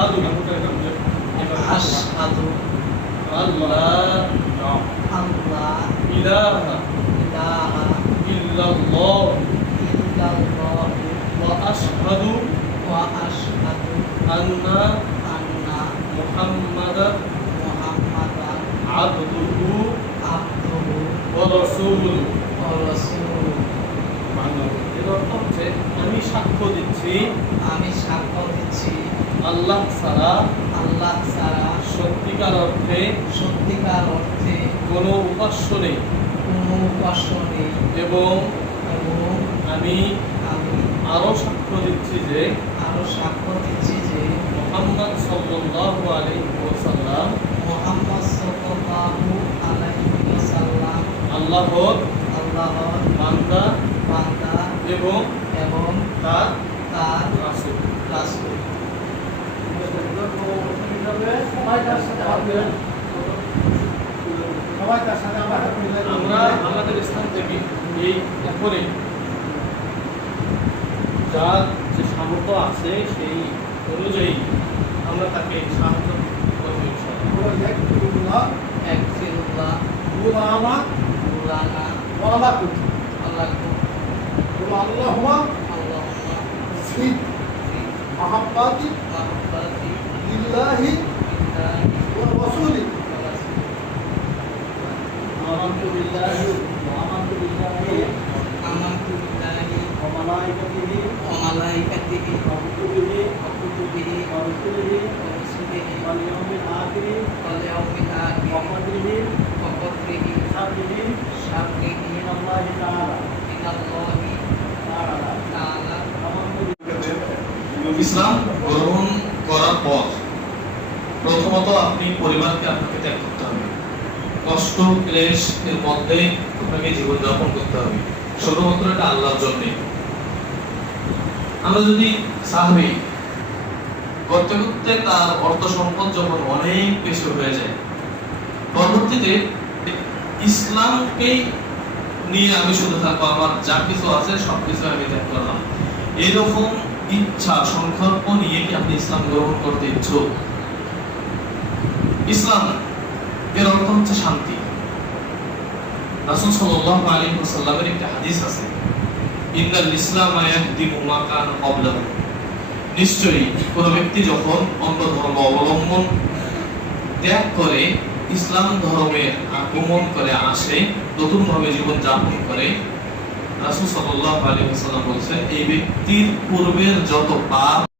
আশহাদু আশহাদু আল্লাহ আল্লাহ ইলাহা ইলাহা ইল্লাল্লাহ ইল্লাল্লাহ ওয়া আশহাদু ওয়া আশহাদু আন্না আন্না মুহাম্মাদান মুহাম্মাদান আবদুহু আবদুহু ওয়া রাসূলুহু। ওয়া রাসূলুহু। এর অর্থ হচ্ছে আমি সাক্ষ্য দিচ্ছি আমি সাক্ষ্য দিচ্ছি আল্লাহ ছাড়া আল্লাহ ছাড়া সত্যিকার অর্থে সত্যিকার অর্থে কোনো উপাস্য নেই কোনো উপাস্য নেই এবং এবং আমি আমি আরো সাক্ষ্য দিচ্ছি যে আরো সাক্ষ্য দিচ্ছি যে মুহাম্মদ সাল্লাল্লাহু আলাইহি ওয়াসাল্লাম মুহাম্মদ সাল্লাল্লাহু আলাইহি ওয়াসাল্লাম আল্লাহর আল্লাহর বান্দা বান্দা এবং এবং তার তার রাসূল। রাসূল। আমরা আমাদের স্থান থেকে এই উপরে যার যে সামর্থ্য আছে সেই অনুযায়ী আমরা তাকে সাহায্য করবো ইনশাআল্লাহ। একফিরুল্লাহ مولانا মাওলানা ولكم আল্লাহু اللهم আল্লাহুম্মা في محبتي মাহব্বাতি لله বিল্লাহি ورسوله ওয়া রাসূলিহি। آمنت بالله وآمنت بالله আমানতু বিল্লাহি وملائكته ওয়া মালাইকাতিহি وكتبه ওয়া কুতুবিহি ورسله ওয়া রুসুলিহি واليوم الآخر ওয়াল ইয়াউমিল আখির وقدره ওয়া কদরিহি شره শাররিহি من الله تعالى মিনাল্লাহি তাআলা। ইসলাম গ্রহণ করার পর প্রথমত আপনি পরিবারকে আপনাকে ত্যাগ করতে হবে, কষ্ট ক্লেশ এর মধ্যে আপনাকে জীবনযাপন করতে হবে, শুধুমাত্র এটা আল্লাহর জন্য। আমরা যদি সাহাবী করতে করতে তার অর্থ সম্পদ যখন অনেক বেশি হয়ে যায়, পরবর্তীতে ইসলামকেই নিয়ে আমি শুধু থাকবো, আমার যা কিছু আছে সবকিছু আমি ত্যাগ করলাম, এরকম ইচ্ছা সংকল্প নিয়ে কি আপনি ইসলাম গ্রহণ করতে ইচ্ছুক? ইসলাম এর অর্থ হচ্ছে শান্তি। রাসূল সাল্লাল্লাহু আলাইহি ওয়াসাল্লামের একটা হাদিস আছে, ইন্নাল ইসলামা ইয়াহদিমু মা কানা ক্বাবলাহু। নিশ্চয়ই কোন ব্যক্তি যখন অন্য ধর্ম অবলম্বন ত্যাগ করে ইসলাম ধর্মে আগমন করে আসে, নতুন ভাবে জীবন যাপন করে, রাসূল সাল্লাল্লাহু আলাইহি ওয়াসাল্লাম বলেছেন এই ব্যক্তির পূর্বের যত পাপ